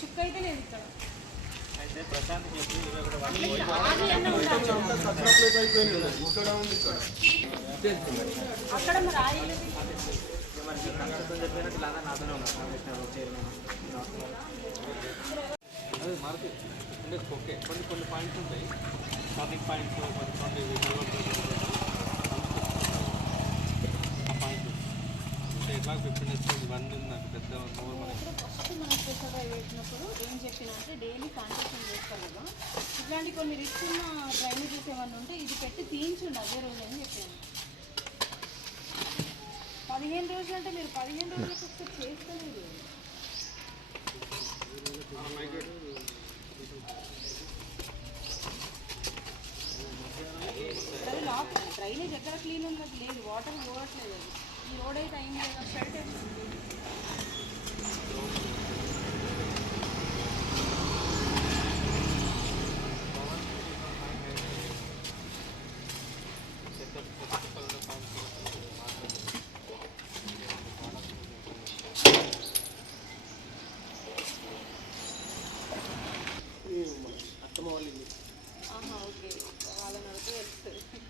చుక్క అయితే లేదు ఇక్కడ. అయితే ప్రశాంత్ చెప్పి అక్కడ మరి ఆయిల్ చెప్పినట్టు లాగా నాతోనే అది మార్కెట్ అంటే ఓకే కొన్ని పాయింట్స్ ఉంటాయి స్టార్టింగ్ పాయింట్స్ కొన్ని ఆ పాయింట్ ఎట్లా 15 డేస్ బంద్ ఉంది నాకు పెద్ద ఫస్ట్ మనం స్పెషల్ డ్రైవ్ వేసినప్పుడు ఏం చెప్పినా అంటే డైలీ కాంట్రాక్షన్ చేస్తారు కదా, ఇట్లాంటి కొన్ని రిస్క్ ఉన్న డ్రైనేజెస్ ఏమన్నా ఉంటే ఇది పెట్టి తీయించండి అదే రోజు అని చెప్పాను. 15 రోజులు అంటే మీరు 15 రోజులకు ఒకసారి చేస్తలేదు. డ్రైనేజ్ ఎక్కడ క్లీన్ ఉన్నది లేదు, వాటర్ పోవట్లేదు. అది ఈ రోడ్ అయితే అయింది కదా, షెల్ట్ వేస్తుంది. ఓకే, వాళ్ళని అడిగితే తెలుస్తుంది.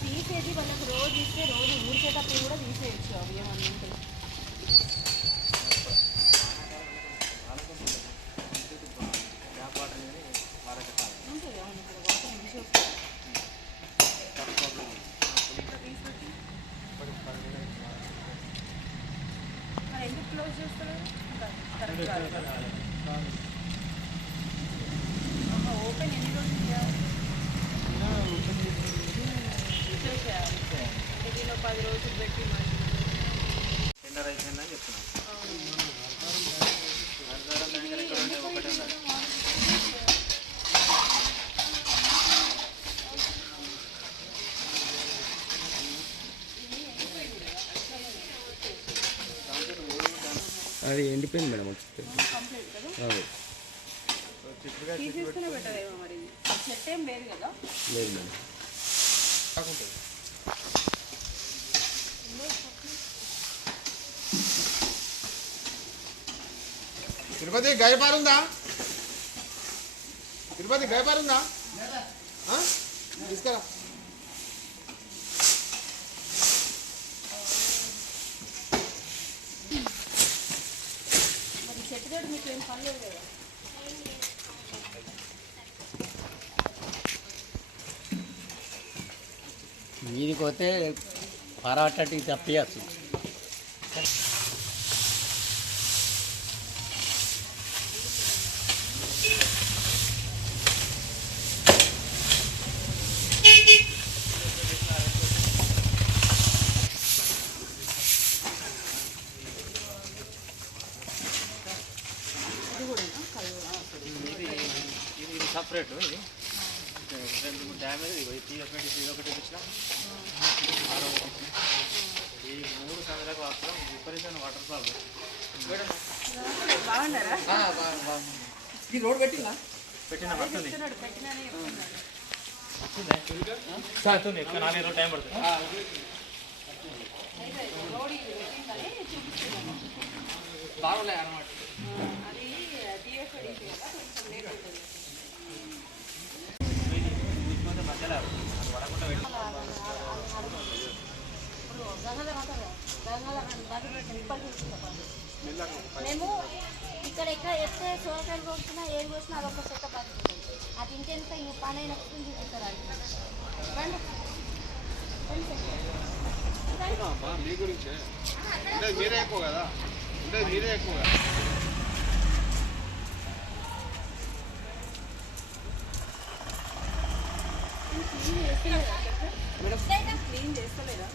తీసేది వాళ్ళకి రోజు ఇస్తే రోజు ఊరికేటప్పుడు కూడా తీసేయచ్చు. అవి ఏమన్నా ఉంటాయి ఉంటుంది అవును, ఇక్కడ వాటర్ తీసి వస్తుంది. మరి ఎందుకు క్లోజ్ చేస్తారు? ఓపెన్ ఎన్ని రోజులు చేయాలి? అంటే దీనిలో 10 రోజులు పెట్టి టెండర్ అయిపోయిందని చెప్తున్నాను. అది ఎండిపోయింది మేడం. కంప్లీట్ కదా, తీసేసుకునే పెట్టదేమో. మరి చెట్టు ఏం లేదు కదా? లేదు మేడం. తిరుపతి గయపారుందా? తిరుపతి గయపారుందా? తీసుకురా. మరి చెట్టు తోటి మీకు ఏం పని లేదు కదా? మీదికి పోతే పరాటకి తప్పియచ్చు. ఇది సపరేట్. ఇది 2 డ్యామేజ్ ఇది ఒకటి ఇచ్చిన ఈ 3 సంవత్సరాలకు మాత్రం విపరీతమైన వాటర్ ప్రాబ్లం. బాగున్నారా? ఈ రోడ్ పెట్టినా వస్తుంది ఎక్కువ 4 రోజులు టైం పడుతుంది. బాగున్నాయి అన్నమాట. అది డిఎఫ్ఐడిసి కదా, కొంచెం లేట్ అవుతుంది. మేము ఇక్కడ ఎక్కడ ఎక్కడ సోరకాయలు కోసుకున్నా ఏది కోసినా అదొక చెత్త పడుతుంది. అది ఇంకెంత ఈ పని అయినప్పుడు చూపిస్తారు. మీ గురించే మీరే ఎక్కువ కదా, మీరే ఎక్కువ కదా. క్లీన్ చేస్తలేదా?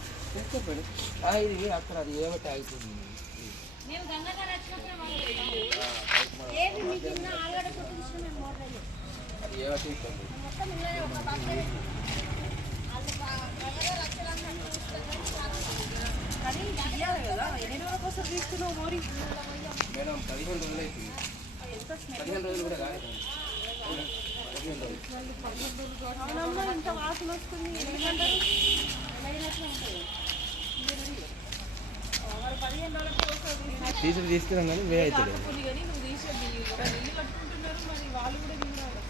ఇది అక్కడ అది ఏమిటి ఆగుతుంది. మేము గంగా గారు వచ్చినప్పుడు వాళ్ళు ఏది మీకు ఉన్న ఆలుగడ్డ కొట్టించిన మేము మోడల్ అది ఏమిటి ఇస్తుంది. మొత్తం ఇళ్ళనే ఒక పక్కనే వాళ్ళు గంగా గారు వచ్చేలాగా కానీ ఇయ్యాలి కదా, ఎన్ని రోజుల కోసం తీసుకున్నావు మోరీ? మేడం 15 రోజులు అవుతుంది. 15 రోజులు కూడా కాదు. 15 రోజులు. అవునమ్మా, ఇంత వాసన వస్తుంది. ఎందుకంటారు? మరి 15 రోజులకి ఒకసారి తీసుకున్నాం కానీ వే అవుతుంది. కాకపోతే కానీ నువ్వు తీసేది ఇల్లు కట్టుకుంటున్నారు, మరి వాళ్ళు కూడా దిగురారు.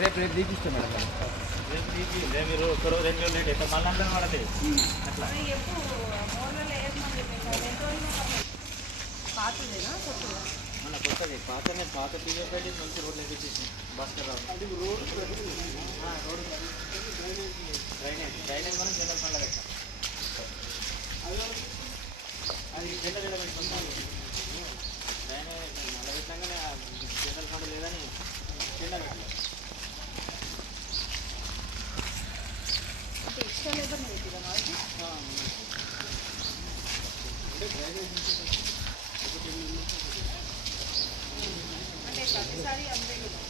రేపు తీపిస్తాం మేడం. మీరు ఒక రోజు 2 రోజులు లేట్ అయితే మళ్ళీ అందరూ పడతాయి అట్లా. ఎప్పుడు మోడల్ వేయమని చెప్పాను. ఎంత రోజులు పాతదేనా కొత్తదా? మన కొత్తది పాత పీరియడ్ పెట్టి మంచి రోడ్లు వేపించేసి భాస్కర్ రావు రోడ్ డ్రైనేజ్ మనం జనరల్ ఫండ్లో పెట్టాం. అది జనరల్ డ్రైనేజ్ మళ్ళీ పెట్టినాకనే జనరల్ ఫండ్ లేదని జెండా పెట్టలేదు. అంటే ఎక్స్ట్రా లేబర్ పెట్టిదా వాళ్ళకి? అంటే ప్రతిసారి అంతే కదా.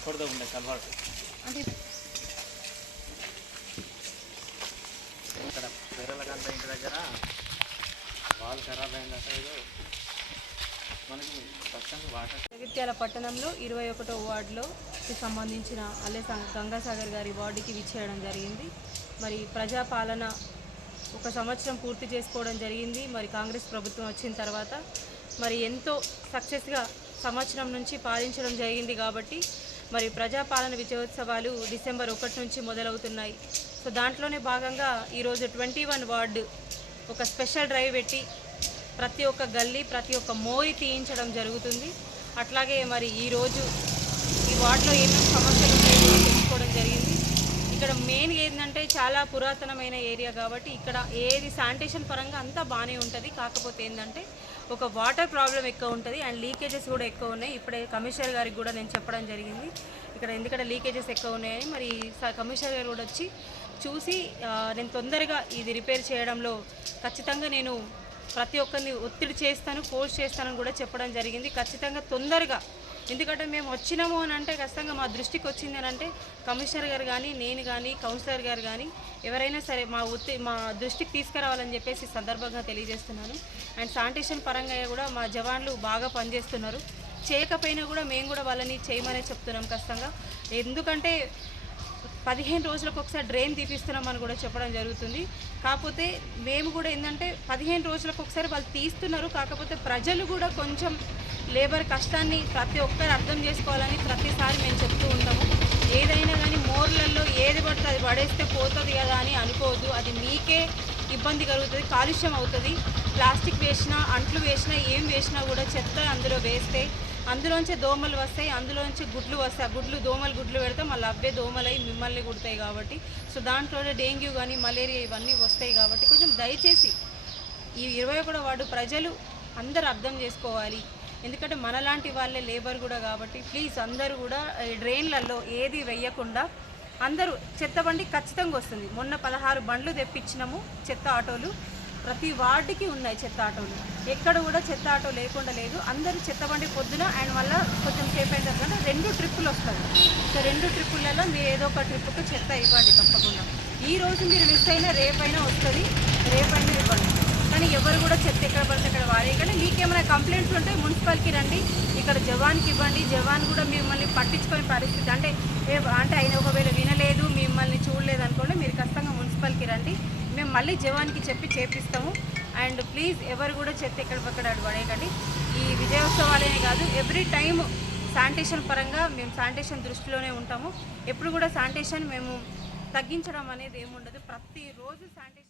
ఎప్పటిదో ఉండే కలవాడు అంటే ఇక్కడ పేరలకంత ఇంటి దగ్గర వాళ్ళు ఖరాబ్ అయిందట. ఏదో మనకి ప్రస్తుతానికి వాటర్ జగిత్యాల పట్టణంలో 21వ వార్డులో సంబంధించిన అల్లె గంగాసాగర్ గారి వార్డుకి విచ్చేయడం జరిగింది. మరి ప్రజాపాలన 1 సంవత్సరం పూర్తి చేసుకోవడం జరిగింది. మరి కాంగ్రెస్ ప్రభుత్వం వచ్చిన తర్వాత మరి ఎంతో సక్సెస్గా సంవత్సరం నుంచి పాలించడం జరిగింది. కాబట్టి మరి ప్రజాపాలన విజయోత్సవాలు డిసెంబర్ 1 నుంచి మొదలవుతున్నాయి. సో దాంట్లోనే భాగంగా ఈరోజు 21 వార్డు ఒక స్పెషల్ డ్రైవ్ పెట్టి ప్రతి ఒక్క గల్లీ ప్రతి ఒక్క మోరి తీయించడం జరుగుతుంది. అట్లాగే మరి ఈరోజు ఈ వార్డులో ఏమేమి సమస్యలు ఉన్నాయో కూడా తెలుసుకోవడం జరిగింది. ఇక్కడ మెయిన్ ఏంటంటే చాలా పురాతనమైన ఏరియా కాబట్టి ఇక్కడ ఏది శానిటేషన్ పరంగా అంతా బాగానే ఉంటుంది. కాకపోతే ఏంటంటే ఒక వాటర్ ప్రాబ్లం ఎక్కువ ఉంటుంది అండ్ లీకేజెస్ కూడా ఎక్కువ ఉన్నాయి. ఇప్పుడే కమిషనర్ గారికి కూడా నేను చెప్పడం జరిగింది ఇక్కడ ఎందుకంటే లీకేజెస్ ఎక్కువ ఉన్నాయని. మరి కమిషనర్ గారు కూడా వచ్చి చూసి నేను తొందరగా ఇది రిపేర్ చేయడంలో ఖచ్చితంగా నేను ప్రతి ఒక్కరిని ఒత్తిడి చేస్తాను, ఫోర్స్ చేస్తానని కూడా చెప్పడం జరిగింది. ఖచ్చితంగా తొందరగా, ఎందుకంటే మేము వచ్చినాము అని అంటే ఖచ్చితంగా మా దృష్టికి వచ్చింది అని అంటే కమిషనర్ గారు కానీ నేను కానీ కౌన్సిలర్ గారు కానీ ఎవరైనా సరే మా దృష్టికి తీసుకురావాలని చెప్పేసి సందర్భంగా తెలియజేస్తున్నాను. అండ్ శానిటేషన్ పరంగా కూడా మా జవాన్లు బాగా పనిచేస్తున్నారు. చేయకపోయినా కూడా మేము కూడా వాళ్ళని చేయమనే చెప్తున్నాం ఖచ్చితంగా. ఎందుకంటే 15 రోజులకు ఒకసారి డ్రైన్ తీపిస్తున్నామని కూడా చెప్పడం జరుగుతుంది. కాకపోతే మేము కూడా ఏంటంటే 15 రోజులకు ఒకసారి వాళ్ళు తీస్తున్నారు. కాకపోతే ప్రజలు కూడా కొంచెం లేబర్ కష్టాన్ని ప్రతి ఒక్కరు అర్థం చేసుకోవాలని ప్రతిసారి మేము చెప్తూ ఉంటాము. ఏదైనా కానీ మోర్లలో ఏది పడితే అది పడేస్తే పోతుంది కదా అని అనుకోవద్దు. అది మీకే ఇబ్బంది కలుగుతుంది, కాలుష్యం అవుతుంది. ప్లాస్టిక్ వేసినా అంట్లు వేసినా ఏం వేసినా కూడా చెత్త అందులో వేస్తే అందులోంచి దోమలు వస్తాయి, అందులోంచి గుడ్లు వస్తాయి. ఆ గుడ్లు దోమలు గుడ్లు పెడితే మళ్ళీ అవే దోమలై మిమ్మల్ని కుడతాయి. కాబట్టి సో దాంట్లోనే డెంగ్యూ కానీ మలేరియా ఇవన్నీ వస్తాయి. కాబట్టి కొంచెం దయచేసి ఈ 21వ వార్డు ప్రజలు అందరూ అర్థం చేసుకోవాలి. ఎందుకంటే మనలాంటి వాళ్ళే లేబర్ కూడా కాబట్టి ప్లీజ్ అందరూ కూడా డ్రైన్లలో ఏది వేయకుండా అందరూ చెత్త బండి ఖచ్చితంగా వస్తుంది. మొన్న 16 బండ్లు తెప్పించినాము చెత్త ఆటోలు. ప్రతి వార్డుకి ఉన్నాయి చెత్త ఆటోలు, ఎక్కడ కూడా చెత్త ఆటో లేకుండా లేదు. అందరూ చెత్త బండి పొద్దున అండ్ వల్ల కొంచెం సేపు అయిన తర్వాత 2 ట్రిప్పులు వస్తుంది. సో 2 ట్రిప్పులలో మీరు ఏదో ఒక ట్రిప్పుకి చెత్త ఇవ్వండి తప్పకుండా. ఈరోజు మీరు మిస్ అయినా రేపైనా వస్తుంది, రేపైనా ఇవ్వండి. కానీ ఎవరు కూడా చెత్త ఎక్కడ పడితే అక్కడ వాడేయకండి. మీకేమైనా కంప్లైంట్స్ ఉంటే మున్సిపల్కి రండి, ఇక్కడ జవాన్కి ఇవ్వండి. జవాన్ కూడా మిమ్మల్ని పట్టించుకునే పరిస్థితి అంటే ఆయన ఒకవేళ వినలేదు, మిమ్మల్ని చూడలేదు అనుకోండి, మీరు ఖచ్చితంగా మున్సిపల్కి రండి, మేము మళ్ళీ జవాన్కి చెప్పి చేపిస్తాము. అండ్ ప్లీజ్ ఎవరు కూడా చెత్త ఎక్కడిపక్కడ పడేయకండి. ఈ విజయోత్సవాలనే కాదు, ఎవ్రీ టైం శానిటేషన్ పరంగా మేము శానిటేషన్ దృష్టిలోనే ఉంటాము. ఎప్పుడు కూడా శానిటేషన్ మేము తగ్గించడం అనేది ఏముండదు. ప్రతిరోజు శానిటేషన్